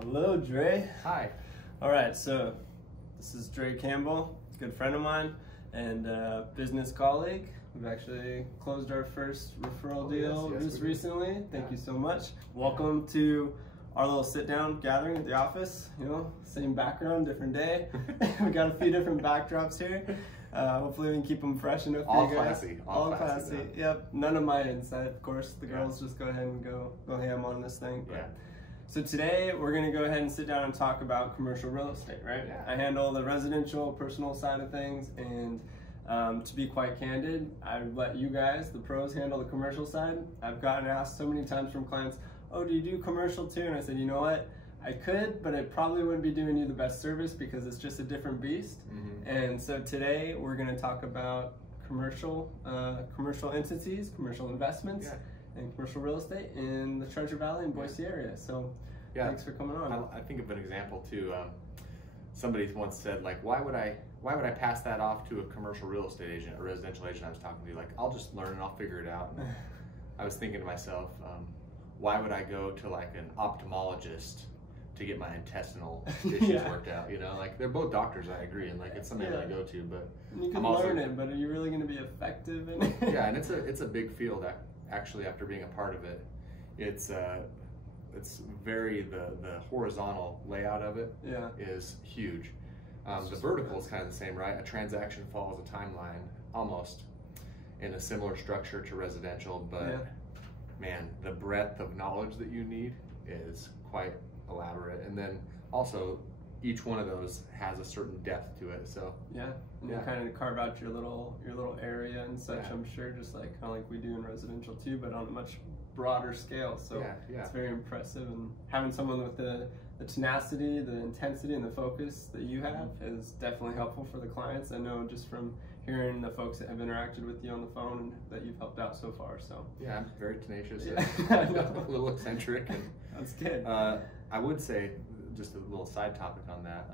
Hello, Dre. Hi. All right, so this is Dre Campbell, good friend of mine and business colleague. We've actually closed our first referral deal just recently. Thank you so much. Welcome to our little sit-down gathering at the office. You know, same background, different day. We got a few different backdrops here. Hopefully we can keep them fresh enough for you guys. All classy. Yep. None of my inside, of course. The girls just go ahead and go ham on this thing. But. Yeah. So today we're going to go ahead and sit down and talk about commercial real estate, right? Yeah. I handle the residential, personal side of things, and to be quite candid, I let you guys, the pros, handle the commercial side. I've gotten asked so many times from clients, oh, do you do commercial too? And I said, you know what? I could, but I probably wouldn't be doing you the best service because it's just a different beast. Mm-hmm. And so today we're going to talk about commercial entities, commercial investments, and commercial real estate in the Treasure Valley and Boise area. So thanks for coming on. I think of an example too. Somebody once said, like, why would I pass that off to a commercial real estate agent, a residential agent I was talking to? Like, I'll just learn and I'll figure it out. And I was thinking to myself, why would I go to like an ophthalmologist to get my intestinal issues worked out? You know, like, they're both doctors, I agree, and like it's something that I go to, but you can learn it, but are you really going to be effective in it? Yeah, and it's a big field. Actually, after being a part of it, it's very the horizontal layout of it is huge. The vertical is kind of the same, right? A transaction follows a timeline almost in a similar structure to residential, but man, the breadth of knowledge that you need is quite elaborate. And then also each one of those has a certain depth to it. So you kind of carve out your little area and such. I'm sure, just like kind of like we do in residential too, but on a much broader scale. So it's very impressive, and having someone with the tenacity, the intensity, and the focus that you have is definitely helpful for the clients. I know just from hearing the folks that have interacted with you on the phone and that you've helped out so far. So yeah, I'm very tenacious, and a little eccentric, and that's good. I would say, just a little side topic on that,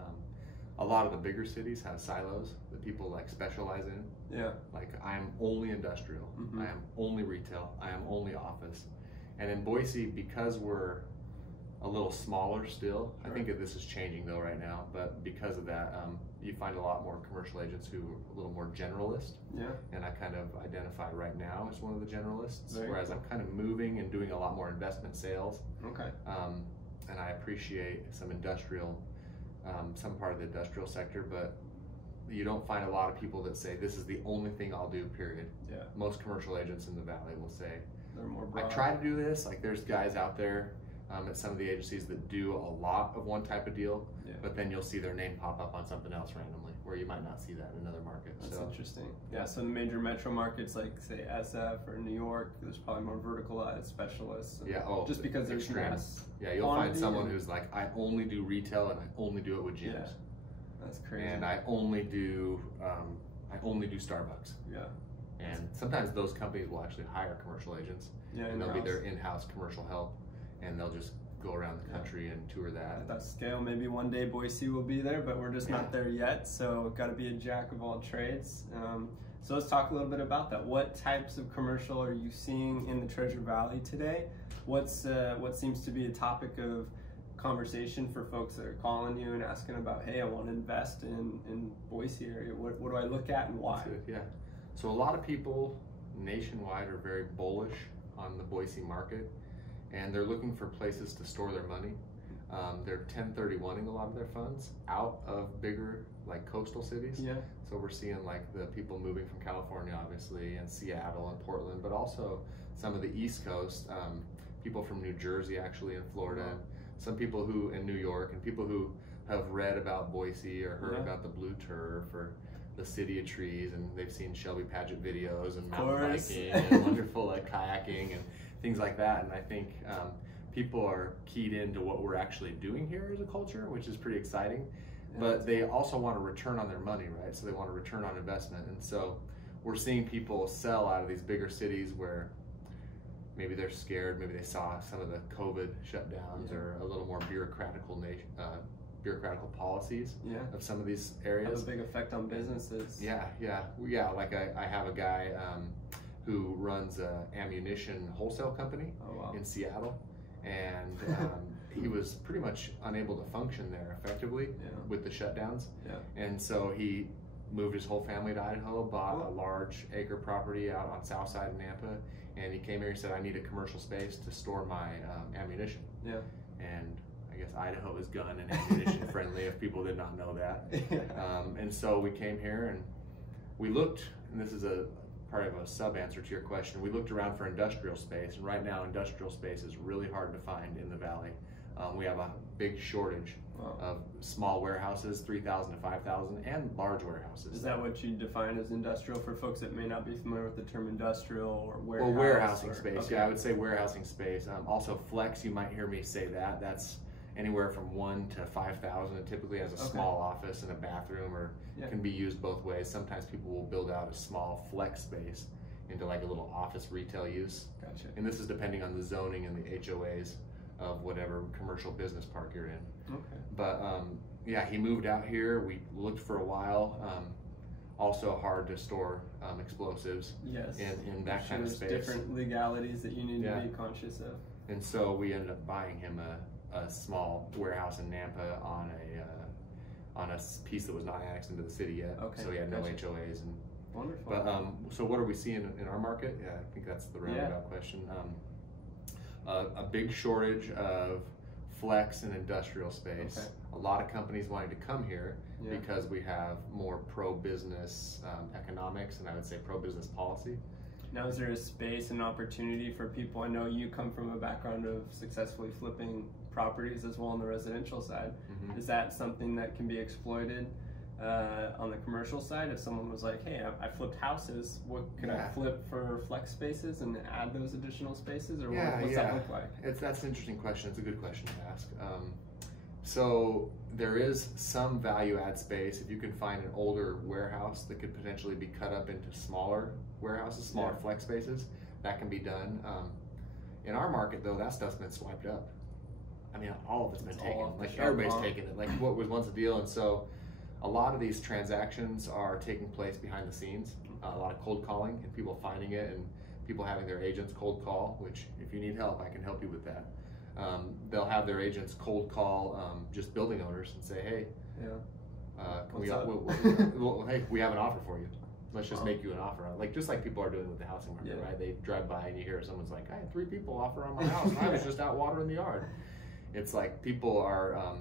a lot of the bigger cities have silos that people like specialize in. Yeah. Like, I am only industrial, I am only retail, I am only office. And in Boise, because we're a little smaller still, I think that this is changing though right now, but because of that, you find a lot more commercial agents who are a little more generalist. Yeah. And I kind of identify right now as one of the generalists, whereas I'm kind of moving and doing a lot more investment sales. Okay. And I appreciate some industrial, some part of the industrial sector, but you don't find a lot of people that say, this is the only thing I'll do, period. Yeah. Most commercial agents in the Valley will say, they're more broad. I try to do this. Like, there's guys out there at some of the agencies that do a lot of one type of deal, but then you'll see their name pop up on something else randomly, where you might not see that in another market. That's interesting. Yeah, so the major metro markets like, say, SF or New York, there's probably more verticalized specialists. Just because there's mass. Yeah, you'll find someone who's like, I only do retail and I only do it with gyms. Yeah, that's crazy. And I only do Starbucks. Yeah. And sometimes those companies will actually hire commercial agents, and they'll be their in-house commercial help, and they'll just go around the country and tour that. At that scale, maybe one day Boise will be there, but we're just not there yet, so got to be a jack of all trades. So let's talk a little bit about that. What types of commercial are you seeing in the Treasure Valley today? What seems to be a topic of conversation for folks that are calling you and asking about, hey, I want to invest in Boise area. What do I look at and why? Yeah. So a lot of people nationwide are very bullish on the Boise market, and they're looking for places to store their money. They're 1031ing a lot of their funds out of bigger, like, coastal cities. Yeah. So we're seeing like the people moving from California, obviously, and Seattle and Portland, but also some of the East Coast, people from New Jersey, actually, and Florida, some people who in New York, and people who have read about Boise or heard about the Blue Turf or the City of Trees, and they've seen Shelby Paget videos and mountain biking and wonderful like kayaking and things like that. And I think people are keyed into what we're actually doing here as a culture, which is pretty exciting. But they also want a return on their money, right? So they want a return on investment. And so we're seeing people sell out of these bigger cities where maybe they're scared, maybe they saw some of the COVID shutdowns or a little more bureaucratical policies of some of these areas. Have a big effect on businesses. Yeah. Like I have a guy who runs an ammunition wholesale company in Seattle, and he was pretty much unable to function there effectively with the shutdowns. And so he moved his whole family to Idaho, bought a large acre property out on south side of Nampa, and he came here and said, I need a commercial space to store my ammunition. And I guess Idaho is gun and ammunition friendly, if people did not know that. And so we came here and we looked, and this is a part of a sub-answer to your question, we looked around for industrial space, and right now industrial space is really hard to find in the valley. We have a big shortage of small warehouses, 3,000 to 5,000, and large warehouses. Is that what you define as industrial for folks that may not be familiar with the term industrial or warehouse? Well, warehousing space, yeah, I would say warehousing space. Also flex, you might hear me say that. That's anywhere from 1 to 5,000. It typically has a small office and a bathroom, or can be used both ways. Sometimes people will build out a small flex space into like a little office retail use. Gotcha. And this is depending on the zoning and the HOAs of whatever commercial business park you're in. But yeah, he moved out here. We looked for a while. Also hard to store explosives in that kind of space. There's different legalities that you need to be conscious of. And so we ended up buying him a small warehouse in Nampa on a piece that was not annexed into the city yet. So he had no HOAs. And wonderful. But so what are we seeing in our market? Yeah, I think that's the roundabout question. A big shortage of flex and industrial space. A lot of companies wanting to come here because we have more pro-business economics, and I would say pro-business policy. Now, is there a space and opportunity for people? I know you come from a background of successfully flipping properties as well on the residential side. Is that something that can be exploited on the commercial side? If someone was like, hey, I flipped houses, what could I flip for flex spaces and add those additional spaces, or what's that look like? That's an interesting question. It's a good question to ask. So there is some value add space. If you can find an older warehouse that could potentially be cut up into smaller warehouses, smaller flex spaces, that can be done. In our market though, that stuff's been swiped up. I mean, all of it's been taken. Like everybody's taken it. Like what was once a deal, and so a lot of these transactions are taking place behind the scenes. A lot of cold calling and people finding it, and people having their agents cold call, which if you need help, I can help you with that. They'll have their agents cold call just building owners and say, hey, hey, we have an offer for you. Let's just make you an offer. Like just like people are doing with the housing market, right? They drive by and you hear someone's like, I had 3 people offer on my house and I was just out watering the yard. It's like people are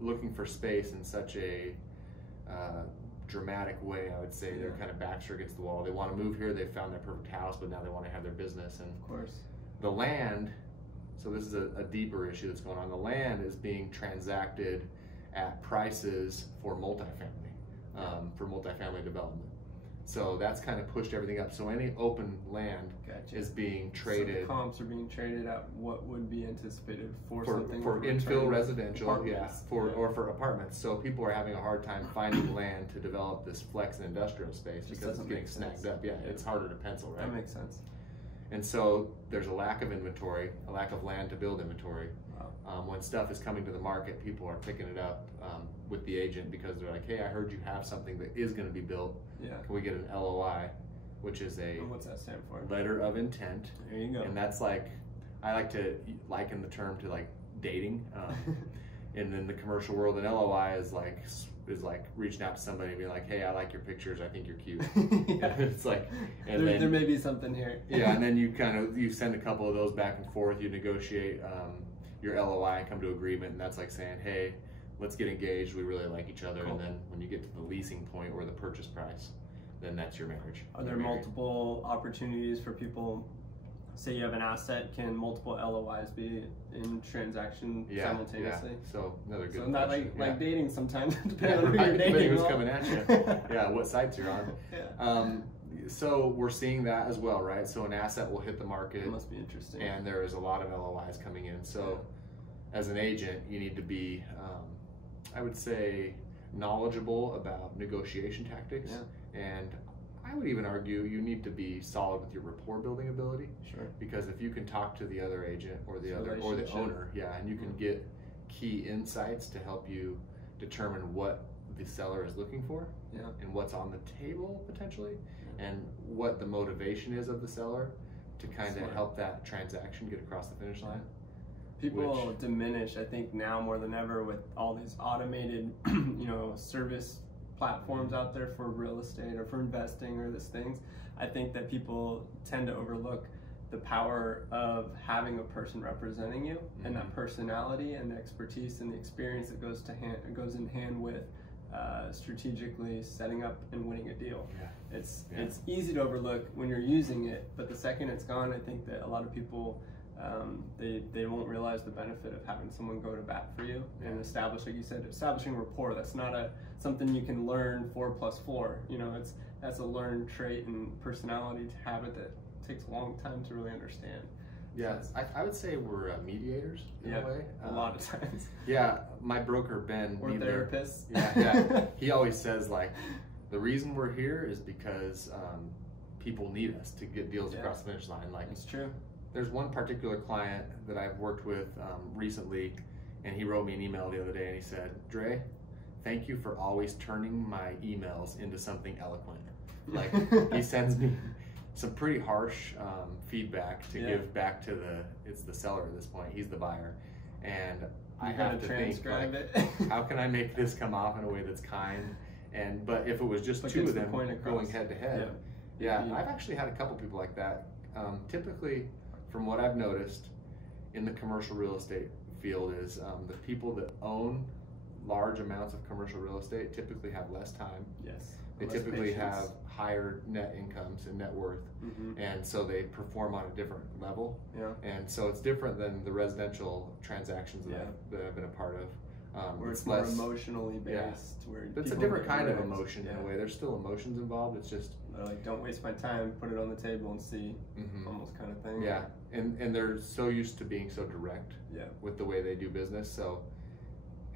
looking for space in such a dramatic way. I would say they're kind of backs against the wall. They want to move here. They found their perfect house, but now they want to have their business. And of course, the land. So this is a deeper issue that's going on. The land is being transacted at prices for multifamily, development. So that's kind of pushed everything up. So any open land is being traded. So the comps are being traded at what would be anticipated for something for infill residential, or for apartments. So people are having a hard time finding land to develop this flex and industrial space because it's getting snagged up. It's harder to pencil, right? That makes sense. And so there's a lack of inventory, a lack of land to build inventory. When stuff is coming to the market, people are picking it up with the agent because they're like, hey, I heard you have something that is going to be built. Can we get an LOI, which is what's that stand for? Letter of intent. There you go. And that's like, I like to liken the term to like dating. And in the commercial world, an LOI is like reaching out to somebody and being like, hey, I like your pictures, I think you're cute. It's like, and there may be something here. And then you send a couple of those back and forth, you negotiate your LOI and come to agreement, and that's like saying, hey, let's get engaged, we really like each other. And then when you get to the leasing point or the purchase price, then that's your marriage. Are there multiple opportunities for people? Say you have an asset, can multiple LOIs be in transaction simultaneously? So another good question. So not like dating sometimes, depending on who you're depending dating. Who's coming at you. What sites you're on. So we're seeing that as well, right? So an asset will hit the market. It must be interesting. And there is a lot of LOIs coming in. So as an agent, you need to be, I would say, knowledgeable about negotiation tactics. And I would even argue you need to be solid with your rapport building ability. Sure. Because if you can talk to the other agent or the owner, and you can get key insights to help you determine what the seller is looking for, and what's on the table potentially, and what the motivation is of the seller to kind of help that transaction get across the finish line. People diminish, I think, now more than ever with all these automated, service platforms out there for real estate or for investing or these things. I think that people tend to overlook the power of having a person representing you, and that personality and the expertise and the experience that goes in hand with strategically setting up and winning a deal. It's easy to overlook when you're using it, but the second it's gone, I think that a lot of people they won't realize the benefit of having someone go to bat for you and establish, like you said, establishing rapport. That's not something you can learn 4 + 4. That's a learned trait and personality to have it that takes a long time to really understand. Yeah, I would say we're mediators in a way. A lot of times. Yeah, my broker Ben. Or therapists. Yeah. He always says, like, the reason we're here is because people need us to get deals across the finish line. Like, it's true. There's one particular client that I've worked with recently, and he wrote me an email the other day, and he said, "Dre, thank you for always turning my emails into something eloquent." Like, he sends me some pretty harsh feedback to give back to the seller at this point. He's the buyer, and I have to think, like, how can I make this come off in a way that's kind? But if it was just two of them going head to head, I've actually had a couple people like that. Typically, from what I've noticed in the commercial real estate field, is the people that own large amounts of commercial real estate typically have less time. Yes. They typically have higher net incomes and net worth, and so they perform on a different level. And so it's different than the residential transactions that I've been a part of. Where it's more emotionally based. Where it's a different kind of emotion in a way. There's still emotions involved. It's just like, don't waste my time, put it on the table and see, almost kind of thing. Yeah, and they're so used to being so direct with the way they do business.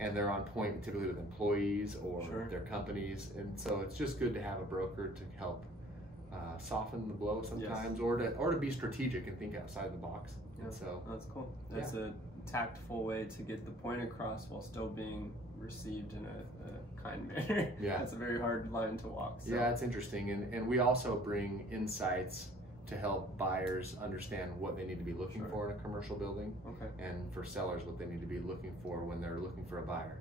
And they're on point typically with employees or their companies, and so it's just good to have a broker to help soften the blow sometimes, or to be strategic and think outside the box. So that's cool. That's a tactful way to get the point across while still being received in a kind manner. That's a very hard line to walk. So. Yeah, it's interesting, and we also bring insights to help buyers understand what they need to be looking for in a commercial building, and for sellers what they need to be looking for when they're looking for a buyer.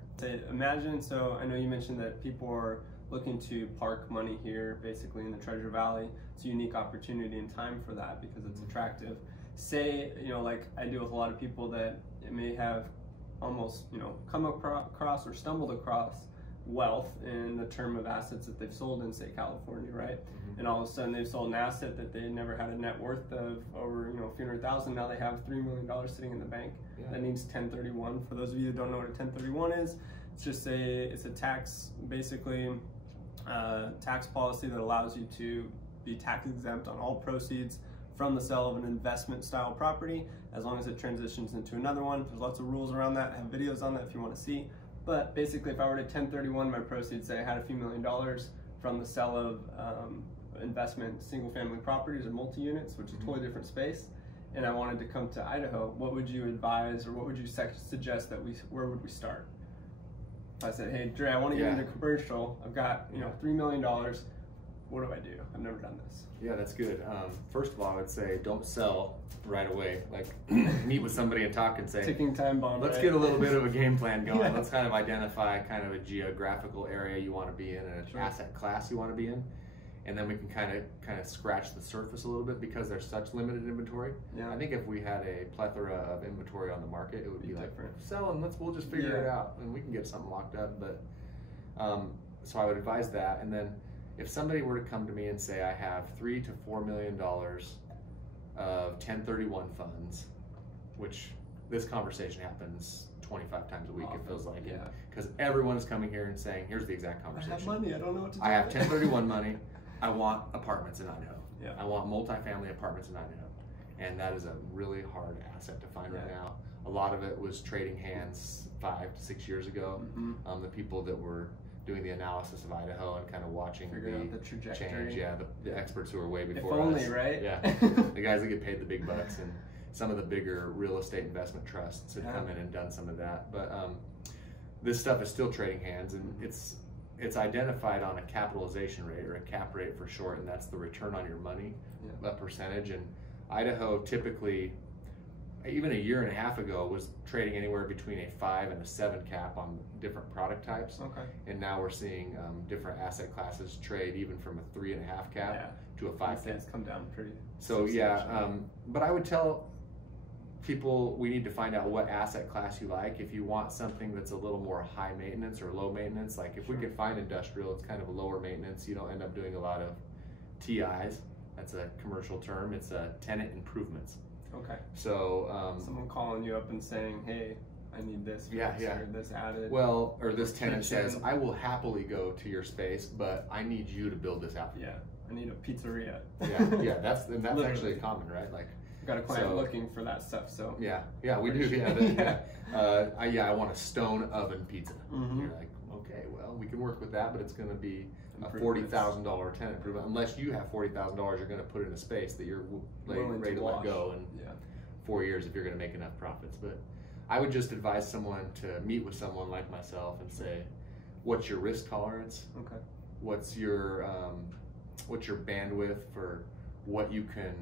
Imagine, so I know you mentioned that people are looking to park money here, basically in the Treasure Valley. It's a unique opportunity and time for that because it's attractive. Say, like I do with a lot of people, that may have almost, come across or stumbled across wealth in the term of assets that they've sold in, say, California, right? And all of a sudden they've sold an asset that they never had a net worth of over, a few $100,000. Now they have $3 million sitting in the bank. That needs 1031. For those of you that don't know what a 1031 is, it's a tax, basically, tax policy that allows you to be tax exempt on all proceeds from the sale of an investment style property, as long as it transitions into another one. There's lots of rules around that. I have videos on that if you want to see. But basically, if I were to 1031 my proceeds, say I had a few $1 million from the sale of investment single-family properties or multi-units, which is a totally different space, and I wanted to come to Idaho, what would you advise, or what would you suggest that where would we start? If I said, hey, Dre, I want to get into commercial. I've got $3 million. What do I do? I've never done this. Yeah, that's good. First of all, I would say don't sell right away. Like, meet with somebody and talk and say, ticking time bomb. Let's get a little bit of a game plan going. Let's kind of identify kind of a geographical area you want to be in and an asset class you want to be in, and then we can kind of scratch the surface a little bit because there's such limited inventory. I think if we had a plethora of inventory on the market, it would be like sell and we'll just figure it out and we can get something locked up. But so I would advise that, and then if somebody were to come to me and say, I have $3 to $4 million of 1031 funds, which this conversation happens 25 times a week, it feels like, because everyone is coming here and saying, here's the exact conversation. I have money, I don't know what to do. I have 1031 money, I want apartments in Idaho. I want multifamily apartments in Idaho. And that is a really hard asset to find right now. A lot of it was trading hands 5 to 6 years ago. The people that were doing the analysis of Idaho and kind of watching the trajectory. Change. The experts who are way before us. If only, right? The guys that get paid the big bucks, and some of the bigger real estate investment trusts have come in and done some of that. But this stuff is still trading hands, and it's identified on a capitalization rate, or a cap rate for short, and that's the return on your money, a percentage. And Idaho typically even a year and a half ago was trading anywhere between a 5 and a 7 cap on different product types. Okay. And now we're seeing different asset classes trade even from a 3.5 cap to a 5 cap. It's come down pretty. So yeah, but I would tell people we need to find out what asset class you like. If you want something that's a little more high maintenance or low maintenance, like if we could find industrial, it's kind of a lower maintenance. You don't end up doing a lot of TIs. That's a commercial term. It's tenant improvements. Okay. So someone calling you up and saying, "Hey, I need this. Or this added." Well, or this tenant says, "I will happily go to your space, but I need you to build this out." Yeah, I need a pizzeria. Yeah. That's actually common, right? Like, got a client looking for that stuff. So yeah, we do. I want a stone oven pizza. You're like, okay, well, we can work with that, but it's going to be a $40,000 tenant improvement, unless you have $40,000 you're going to put in a space that you're ready to let go in 4 years if you're going to make enough profits. But I would just advise someone to meet with someone like myself and say, what's your risk tolerance? Okay. What's your bandwidth for what you can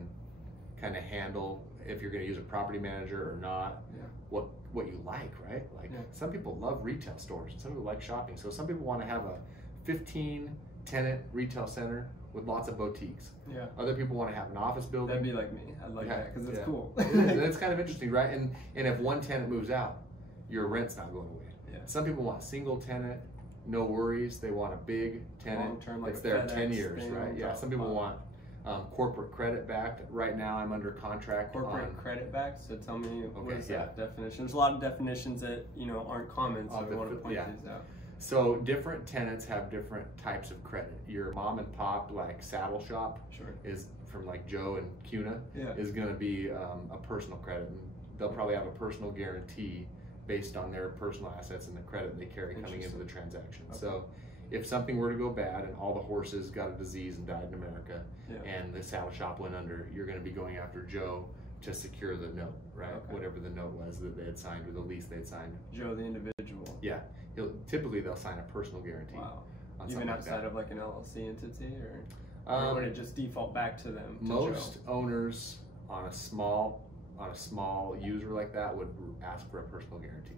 kind of handle if you're going to use a property manager or not? What you like, right? Like some people love retail stores, and some people like shopping. So some people want to have a 15 tenant retail center with lots of boutiques. Yeah. Other people want to have an office building. That'd be like me. I'd like that because it's cool. And it's kind of interesting, right? And if one tenant moves out, your rent's not going away. Yeah. Some people want single tenant, no worries. They want a big tenant. Long-term, like it's there 10 years, right? Yeah. Some people want corporate credit backed. Right now, I'm under contract. Corporate credit backed. So tell me, what is that definition? There's a lot of definitions that aren't common, so I want to point these out. So different tenants have different types of credit. Your mom and pop, like saddle shop, is from like Joe and Cuna, is going to be a personal credit, and they'll probably have a personal guarantee based on their personal assets and the credit they carry coming into the transaction. Okay. So if something were to go bad and all the horses got a disease and died in America, and the saddle shop went under, you're going to be going after Joe to secure the note, right? Okay. Whatever the note was that they had signed or the lease they had signed. Joe, the individual. Yeah. Typically they'll sign a personal guarantee. Wow. Even outside of like an LLC entity, or would it just default back to them? Most owners on a small user like that would ask for a personal guarantee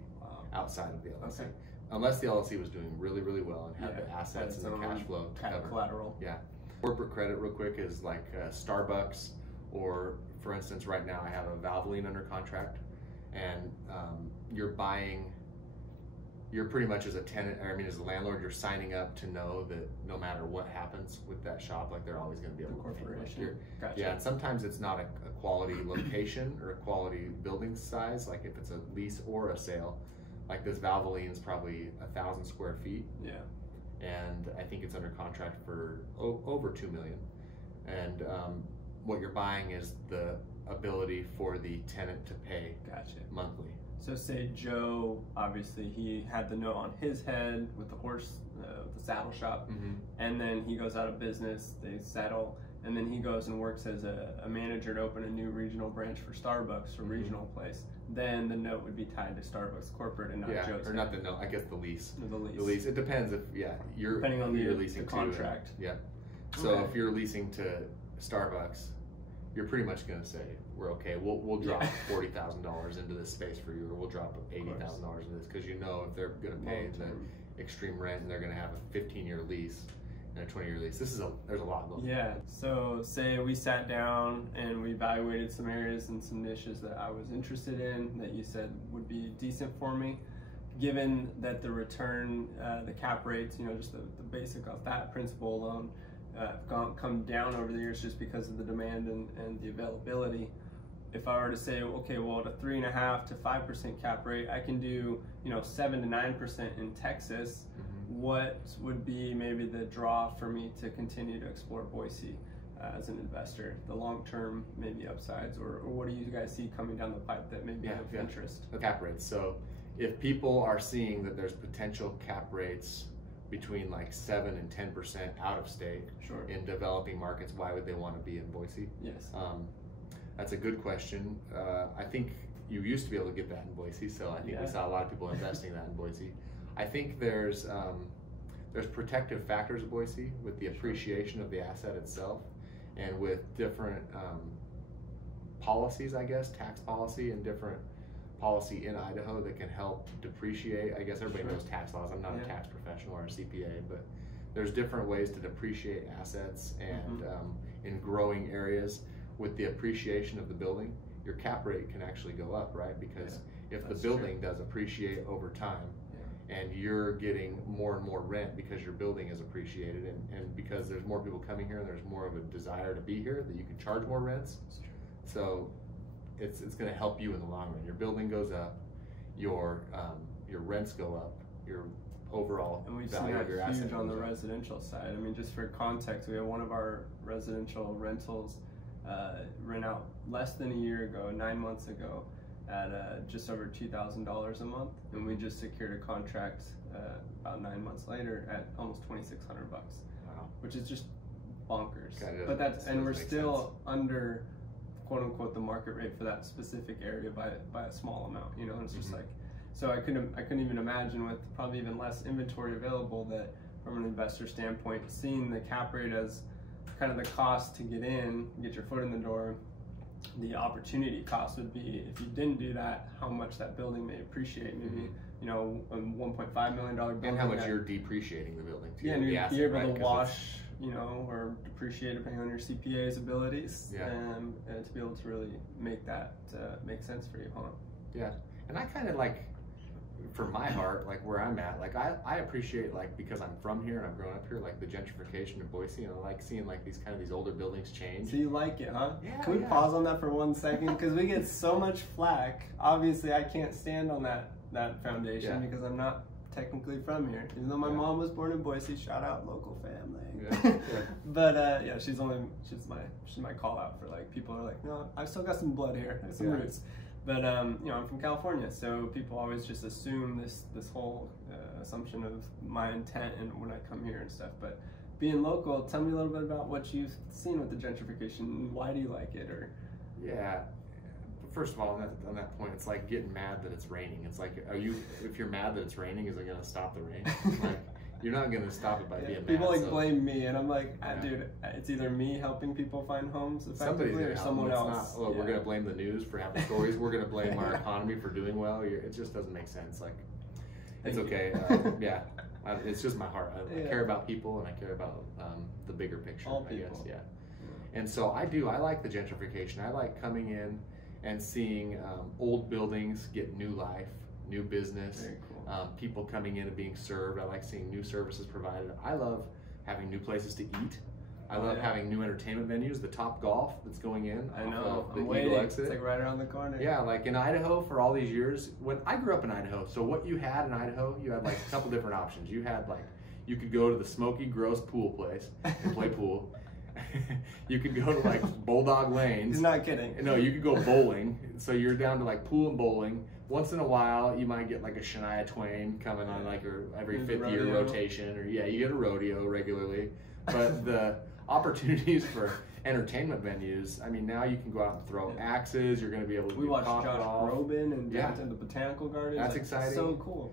outside of the LLC. Okay. Unless the LLC was doing really, really well and had the assets and the cash flow to cover. Collateral. Yeah. Corporate credit real quick is like Starbucks, or for instance, right now I have a Valvoline under contract, and you're pretty much as a tenant, as a landlord, you're signing up to know that no matter what happens with that shop, like they're always going to be able to pay. Corporation. Gotcha. Yeah, and sometimes it's not a quality location or a quality building size, like if it's a lease or a sale. Like this Valvoline is probably 1,000 square feet. Yeah. And I think it's under contract for over $2 million. And what you're buying is the ability for the tenant to pay monthly. So say Joe, obviously he had the note on his head with the horse, the saddle shop, and then he goes out of business, they settle, and then he goes and works as a manager to open a new regional branch for Starbucks or regional place. Then the note would be tied to Starbucks corporate and not Joe's. Or not the note, I guess the lease. The lease. The lease. It depends if you're depending on you're leasing the contract. So if you're leasing to Starbucks, you're pretty much going to say, we're okay, we'll drop $40,000 into this space for you, or we'll drop $80,000 into this, because if they're going to pay the extreme rent and they're going to have a 15-year lease and a 20-year lease. There's a lot going on. Yeah, so say we sat down and we evaluated some areas and some niches that I was interested in that you said would be decent for me. Given that the return, the cap rates, just the basic of that principle alone, come down over the years just because of the demand and the availability. If I were to say, okay, well, at a 3.5 to 5% cap rate, I can do 7 to 9% in Texas. What would be maybe the draw for me to continue to explore Boise as an investor? The long-term maybe upsides, or what do you guys see coming down the pipe that may be of interest? The cap rates. So if people are seeing that there's potential cap rates between like 7 and 10% out of state in developing markets, why would they want to be in Boise? Yes. That's a good question. I think you used to be able to get that in Boise, so I think we saw a lot of people investing that in Boise. I think there's protective factors of Boise with the appreciation of the asset itself, and with different policies, I guess, tax policy and different policy in Idaho that can help depreciate. I guess everybody knows tax laws. I'm not a tax professional or a CPA, but there's different ways to depreciate assets, and in growing areas with the appreciation of the building, your cap rate can actually go up, right? Because if the building does appreciate over time, and you're getting more and more rent because your building is appreciated, and because there's more people coming here and there's more of a desire to be here, that you can charge more rents. So it's going to help you in the long run. Your building goes up, your rents go up, your overall and we've value seen that of your asset huge on the goes up. residential side. I mean, just for context, we have one of our residential rentals rent out less than a year ago, 9 months ago, at just over $2,000 a month, and we just secured a contract about 9 months later at almost $2,600 bucks. Wow. Which is just bonkers. But that's, and we're still under quote unquote the market rate for that specific area by a small amount, you know. And it's just like, so I couldn't even imagine, with probably even less inventory available, that from an investor standpoint, seeing the cap rate as kind of the cost to get in, get your foot in the door, the opportunity cost would be, if you didn't do that, how much that building may appreciate. Maybe you know, a $1.5 million building, and how much you're depreciating the building too. Yeah, and you're able to wash, it's, you know, or depreciate depending on your CPA's abilities, and to be able to really make that make sense for you, huh? Yeah, and I kind of like, for my heart, like where I'm at, like I appreciate, like, because I'm from here and I've grown up here, like the gentrification of Boise, and I like seeing like these older buildings change. So you like it, huh? Yeah. Can we pause on that for 1 second? Because we get so much flack. Obviously, I can't stand on that foundation because I'm not technically from here. Even though my mom was born in Boise, shout out local family. But she's my call out for, like, people are like, no, I've still got some blood here, I have some roots. But you know, I'm from California, so people always just assume this whole assumption of my intent and when I come here and stuff. But being local, tell me a little bit about what you've seen with the gentrification. Why do you like it? Or first of all, on that point, it's like getting mad that it's raining. It's like, if you're mad that it's raining, is it going to stop the rain? Like, you're not going to stop it by being mad. People blame me, and I'm like, dude, it's either me helping people find homes effectively or someone else. We're going to blame the news for having stories. We're going to blame our economy for doing well. It just doesn't make sense. Like, it's okay. It's just my heart. I care about people, and I care about the bigger picture. All I people. guess, And so I like the gentrification. I like coming in and seeing old buildings get new life, new business. Very cool. People coming in and being served. I like seeing new services provided. I love having new places to eat. I love having new entertainment venues. The Top Golf that's going in. I know. The I'm waiting. Eagle Exit. It's like right around the corner. Yeah, like in Idaho for all these years. When I grew up in Idaho, so what you had in Idaho, you had like a couple different options. You had like, you could go to the smoky, gross pool place and play pool. You could go to like Bulldog Lanes. He's not kidding. No, you could go bowling. So you're down to like pool and bowling. Once in a while, you might get like a Shania Twain coming on like every 5th year rotation, or you get a rodeo regularly. But the opportunities for entertainment venues, I mean, now you can go out and throw axes. You're going to be able to We watched Josh Groban and in the Botanical Garden. That's exciting. So cool.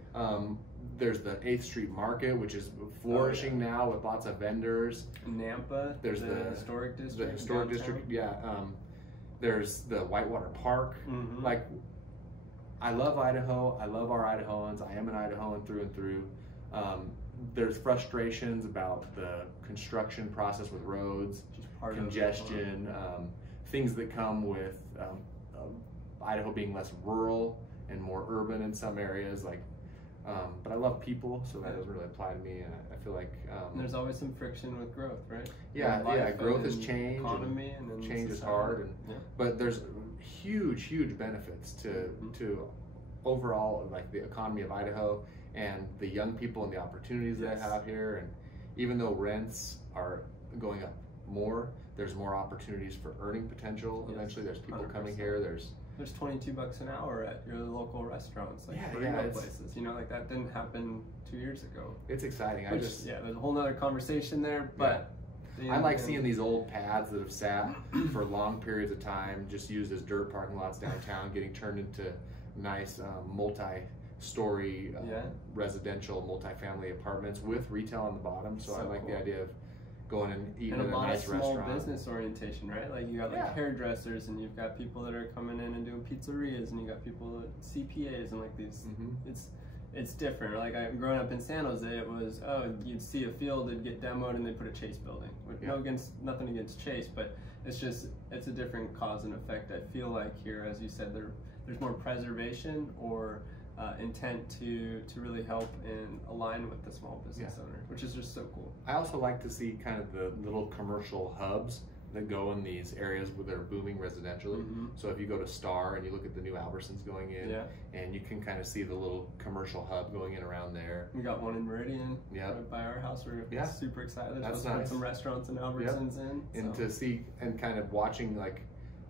There's the 8th Street Market, which is flourishing now with lots of vendors. Nampa. There's the historic district. The historic district, there's the Whitewater Park. Like, I love Idaho. I love our Idahoans. I am an Idahoan through and through. There's frustrations about the construction process with roads, congestion, things that come with Idaho being less rural and more urban in some areas. Like, but I love people, so that doesn't really apply to me. And I feel like there's always some friction with growth, right? Growth is change. Economy and then change is hard, but there's huge benefits to overall, like, the economy of Idaho and the young people and the opportunities that I have here. And even though rents are going up more, there's more opportunities for earning potential. Eventually, there's people 100%. coming here. There's $22 an hour at your local restaurants, like places. You know, like that didn't happen 2 years ago. It's exciting. There's a whole nother conversation there, but I like seeing these old pads that have sat for long periods of time, just used as dirt parking lots downtown, getting turned into nice multi-story residential, multi-family apartments with retail on the bottom. So I like the idea of going and eating and at a lot nice of small restaurant. business orientation, right? Like you got like hairdressers, and you've got people that are coming in and doing pizzerias, and you got people that CPAs and like these. It's different. Like growing up in San Jose, it was you'd see a field, it'd get demoed, and they'd put a Chase building. Nothing against Chase, but it's a different cause and effect. I feel like here, as you said, there's more preservation or intent to really help and align with the small business owner, which is just so cool. I also like to see kind of the little commercial hubs that go in these areas where they're booming residentially. So if you go to Star and you look at the new Albertsons going in, and you can kind of see the little commercial hub going in around there. We got one in Meridian right by our house. We're super excited. That's supposed to nice. put some restaurants and Albertsons in. And to see and kind of watching, like,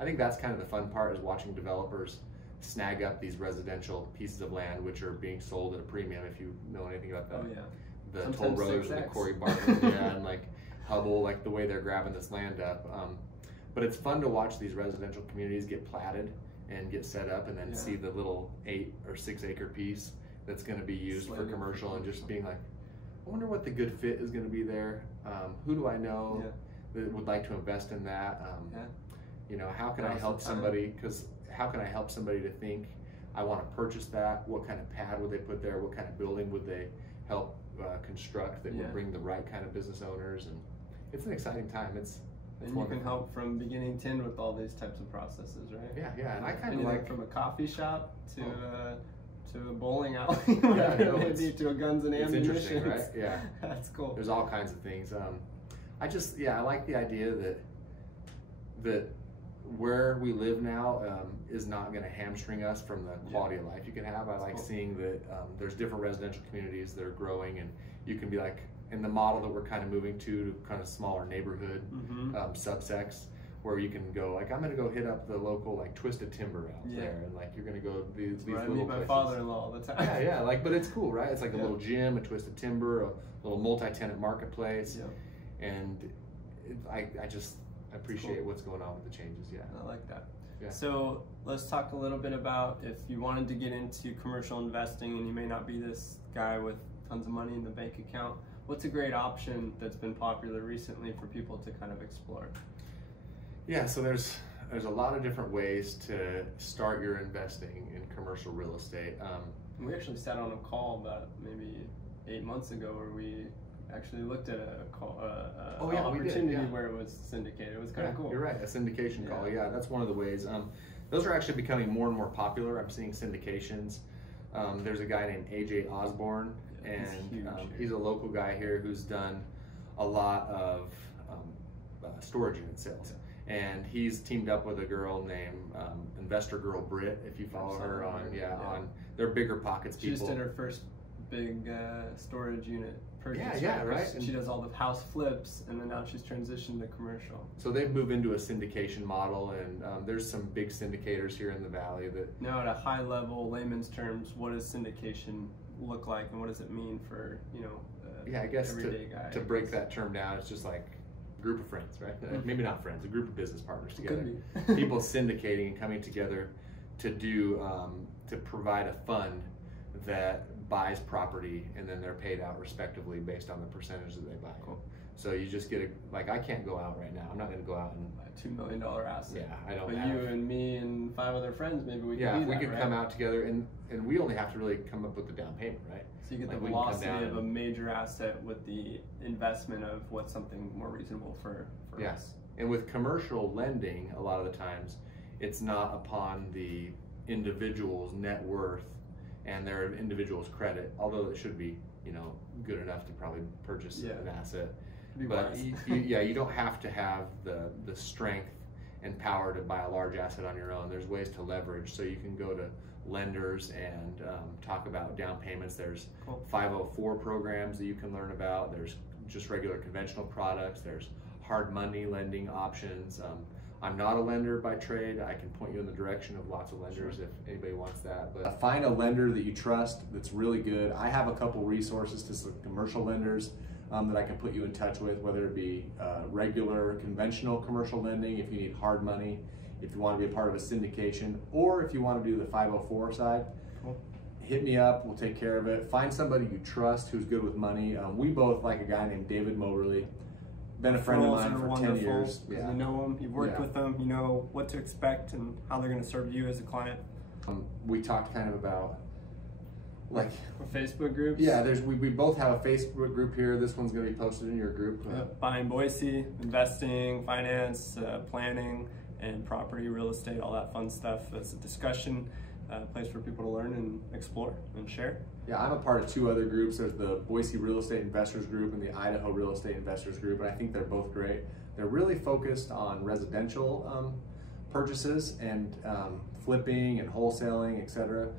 I think that's kind of the fun part, is watching developers snag up these residential pieces of land which are being sold at a premium. If you know anything about the Toll Brothers or the Corey Barton, and like Hubble, like the way they're grabbing this land up. But it's fun to watch these residential communities get platted and get set up, and then see the little 8 or 6 acre piece that's going to be used for commercial, and just being like, I wonder what the good fit is going to be there. Who do I know that would like to invest in that? You know, how can I help somebody? Because how can I help somebody to think, I want to purchase that? What kind of pad would they put there? What kind of building would they help construct that would bring the right kind of business owners? And it's an exciting time. It's and you can help from beginning to end with all these types of processes, right? Yeah, and I kind of like from a coffee shop to a bowling alley, maybe to a guns and ammunition. It's interesting, right? Yeah, that's cool. There's all kinds of things. I like the idea that where we live now is not going to hamstring us from the quality of life you can have. I like seeing that there's different residential communities that are growing, and you can be like, in the model that we're kind of moving to kind of smaller neighborhood subsects, where you can go, like, I'm going to go hit up the local like Twisted Timber out there, and like you're going to go these little places. My father-in-law all the time. Like, but it's cool, right? It's like a little gym, a Twisted Timber, a little multi-tenant marketplace, and I appreciate what's going on with the changes. I like that. So let's talk a little bit about, if you wanted to get into commercial investing and you may not be this guy with tons of money in the bank account, what's a great option that's been popular recently for people to kind of explore? So there's a lot of different ways to start your investing in commercial real estate. We actually sat on a call about maybe 8 months ago where we actually looked at an opportunity where it was syndicated. It was kind of cool. You're right, a syndication call. That's one of the ways. Those are actually becoming more and more popular. I'm seeing syndications. There's a guy named AJ Osborne, and he's a local guy here who's done a lot of storage unit sales. And he's teamed up with a girl named Investor Girl Britt, if you follow her on they're Bigger Pockets people. She just did her first big storage unit purchase. Right. And she does all the house flips, and then now she's transitioned to commercial. So they've moved into a syndication model, and there's some big syndicators here in the valley that. Now, at a high level, layman's terms, what does syndication look like, and what does it mean for I guess everyday guy? To break that term down, it's just like a group of friends, right? Maybe not friends, a group of business partners together. People syndicating and coming together to do to provide a fund that buys property, and then they're paid out respectively based on the percentage that they buy. So you just get I can't go out right now. I'm not going to go out and buy a $2 million asset. I don't. But you and me and 5 other friends, maybe we could. If we could come out together, and we only have to really come up with the down payment, right? So you get the velocity of a major asset with the investment of what's something more reasonable for us. And with commercial lending, a lot of the times, it's not upon the individual's net worth and their individual's credit, although it should be, good enough to probably purchase an asset. But you don't have to have the strength and power to buy a large asset on your own. There's ways to leverage, so you can go to lenders and talk about down payments. There's 504 programs that you can learn about. There's just regular conventional products. There's hard money lending options. I'm not a lender by trade. I can point you in the direction of lots of lenders if anybody wants that. But find a lender that you trust that's really good. I have a couple resources to some commercial lenders that I can put you in touch with, whether it be regular conventional commercial lending, if you need hard money, if you want to be a part of a syndication, or if you want to do the 504 side. Hit me up, we'll take care of it. Find somebody you trust who's good with money. We both like a guy named David Moberly. been a friend of Referrals mine are for wonderful, 10 years. 'cause you know them, you've worked with them, you know what to expect and how they're going to serve you as a client. We talked kind of about like Facebook groups. Yeah, we both have a Facebook group here. This one's going to be posted in your group. Buying Boise, investing, finance, planning, and property, real estate, all that fun stuff. It's a discussion place for people to learn and explore and share. Yeah, I'm a part of two other groups. There's the Boise Real Estate Investors Group and the Idaho Real Estate Investors Group, and I think they're both great. They're really focused on residential purchases and flipping and wholesaling, etc.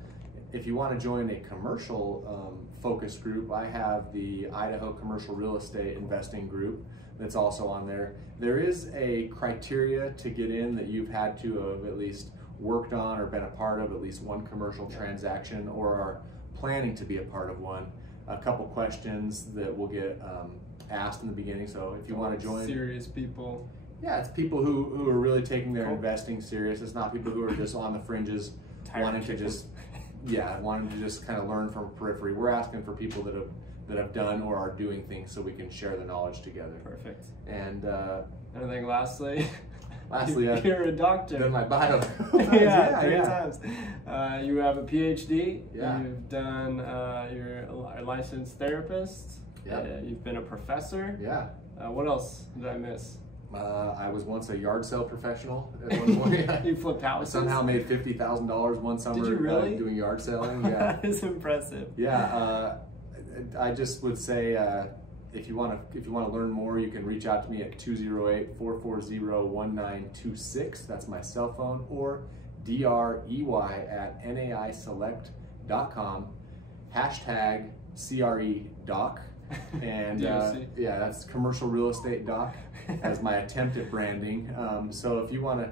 If you want to join a commercial focus group, I have the Idaho Commercial Real Estate Investing Group that's also on there. There is a criteria to get in that you've had to have at least worked on or been a part of at least one commercial transaction or are planning to be a part of one. A couple questions that will get asked in the beginning. So if you want to join, serious people. Yeah, it's people who are really taking their investing serious. It's not people who are just on the fringes wanting to just kind of learn from periphery. We're asking for people that have done or are doing things so we can share the knowledge together. Perfect. And I think lastly, you're a doctor. Done my bio. yeah, 3 times. You have a PhD. Yeah. You've done. You're a licensed therapist. Yeah. You've been a professor. Yeah. What else did I miss? I was once a yard sale professional at one point. You flipped houses? I somehow made $50,000 one summer. Did you really? Doing yard selling. Yeah. That is impressive. Yeah. I just would say if you want to learn more, you can reach out to me at 208-440-1926. That's my cell phone, or drey@naiselect.com. #CREDoc. And yeah, that's commercial real estate doc as my attempt at branding. So if you want to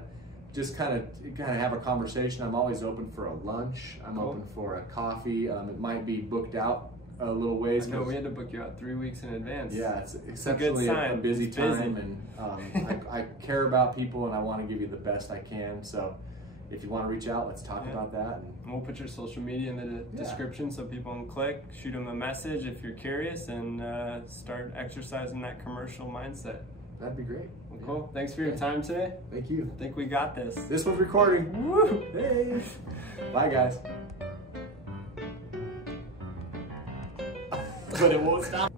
just kind of have a conversation, I'm always open for a lunch. I'm open for a coffee. It might be booked out a little ways. No, we had to book you out 3 weeks in advance. Yeah, it's exceptionally a busy time, and I care about people and I want to give you the best I can. So if you want to reach out, let's talk about that. And we'll put your social media in the description so people can click, shoot them a message if you're curious, and start exercising that commercial mindset. That'd be great. Well, cool. Thanks for your time today. Thank you. I think we got this. This one's recording. Woo! Hey. Bye, guys. But it won't stop.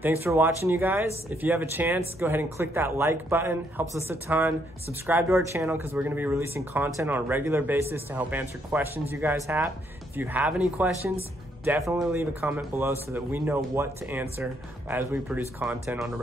Thanks for watching, you guys. If you have a chance, go ahead and click that like button. Helps us a ton. Subscribe to our channel because we're going to be releasing content on a regular basis to help answer questions you guys have. If you have any questions, definitely leave a comment below so that we know what to answer as we produce content on a regular basis.